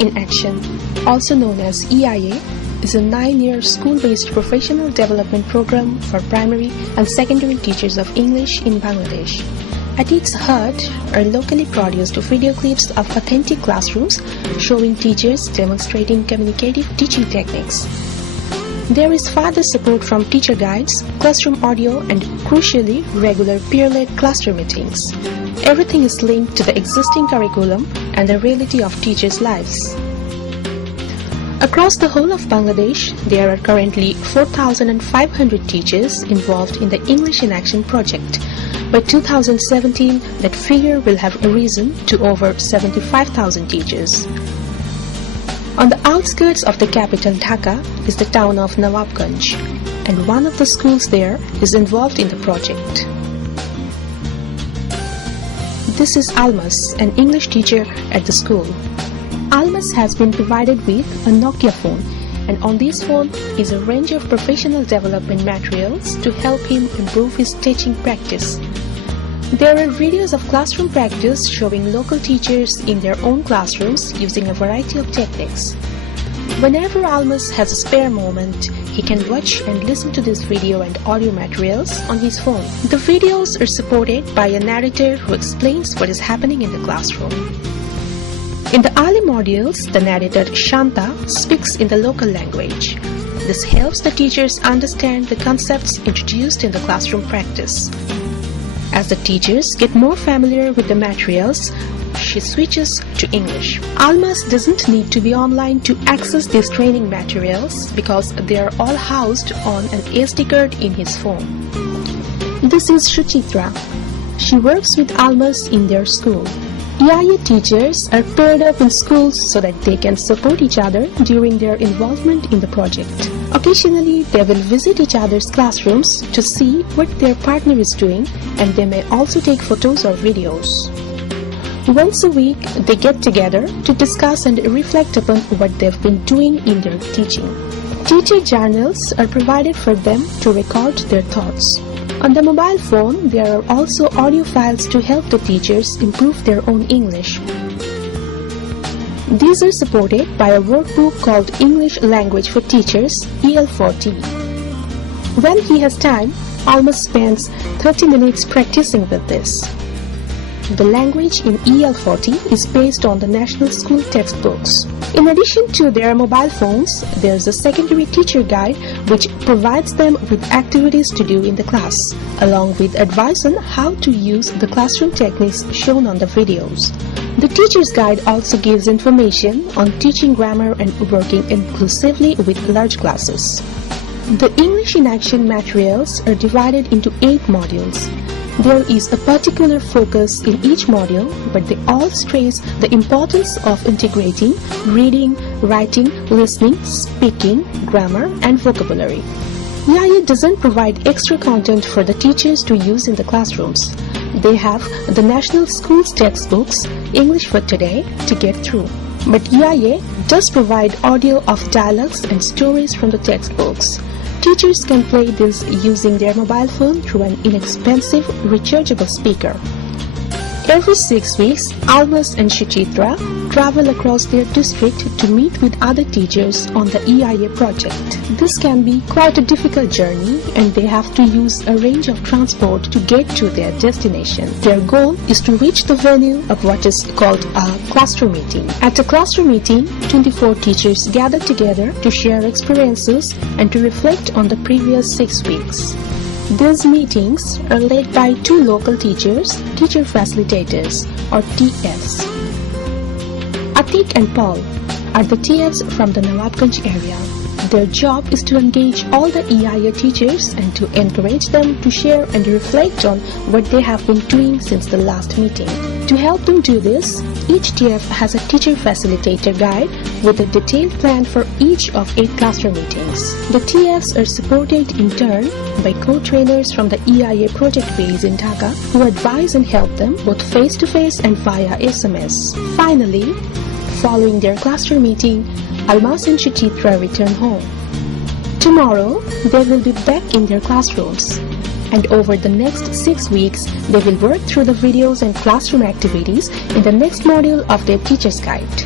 in Action, also known as EIA, is a 9-year school-based professional development program for primary and secondary teachers of English in Bangladesh. At its heart are locally produced video clips of authentic classrooms showing teachers demonstrating communicative teaching techniques. There is further support from teacher guides, classroom audio, and crucially, regular peer-led classroom meetings. Everything is linked to the existing curriculum and the reality of teachers' lives. Across the whole of Bangladesh, there are currently 4,500 teachers involved in the English in Action project. By 2017, that figure will have risen to over 75,000 teachers. On the outskirts of the capital Dhaka is the town of Nawabganj, and one of the schools there is involved in the project. This is Almas, an English teacher at the school. Almas has been provided with a Nokia phone, and on this phone is a range of professional development materials to help him improve his teaching practice. There are videos of classroom practice showing local teachers in their own classrooms using a variety of techniques. Whenever Almas has a spare moment, he can watch and listen to this video and audio materials on his phone. The videos are supported by a narrator who explains what is happening in the classroom. In the early modules, the narrator Shanta speaks in the local language. This helps the teachers understand the concepts introduced in the classroom practice. As the teachers get more familiar with the materials, she switches to English. Almas doesn't need to be online to access these training materials because they are all housed on an SD card in his phone. This is Suchitra. She works with Almas in their school. EIA teachers are paired up in schools so that they can support each other during their involvement in the project. Occasionally, they will visit each other's classrooms to see what their partner is doing, and they may also take photos or videos. Once a week, they get together to discuss and reflect upon what they've been doing in their teaching. Teacher journals are provided for them to record their thoughts. On the mobile phone, there are also audio files to help the teachers improve their own English. These are supported by a workbook called English Language for Teachers, EL40. When he has time, Almas spends 30 minutes practicing with this. The language in EL40 is based on the national school textbooks. In addition to their mobile phones, there is a secondary teacher guide which provides them with activities to do in the class, along with advice on how to use the classroom techniques shown on the videos. The teacher's guide also gives information on teaching grammar and working inclusively with large classes. The English in Action materials are divided into 8 modules. There is a particular focus in each module, but they all stress the importance of integrating reading, writing, listening, speaking, grammar, and vocabulary. EIA doesn't provide extra content for the teachers to use in the classrooms. They have the national schools textbooks, English for Today, to get through. But EIA does provide audio of dialogues and stories from the textbooks. Teachers can play this using their mobile phone through an inexpensive, rechargeable speaker. Every 6 weeks, Almas and Suchitra travel across their district to meet with other teachers on the EIA project. This can be quite a difficult journey, and they have to use a range of transport to get to their destination. Their goal is to reach the venue of what is called a classroom meeting. At a classroom meeting, 24 teachers gather together to share experiences and to reflect on the previous 6 weeks. These meetings are led by 2 local teachers, teacher facilitators, or TFs. Atik and Paul are the TFs from the Nawabganj area. Their job is to engage all the EIA teachers and to encourage them to share and reflect on what they have been doing since the last meeting. To help them do this, each TF has a teacher facilitator guide with a detailed plan for each of 8 classroom meetings. The TFs are supported in turn by co-trainers from the EIA project base in Dhaka who advise and help them both face-to-face and via SMS. Finally, following their classroom meeting, Almas and Suchitra return home. Tomorrow, they will be back in their classrooms. And over the next 6 weeks, they will work through the videos and classroom activities in the next module of their teacher's guide.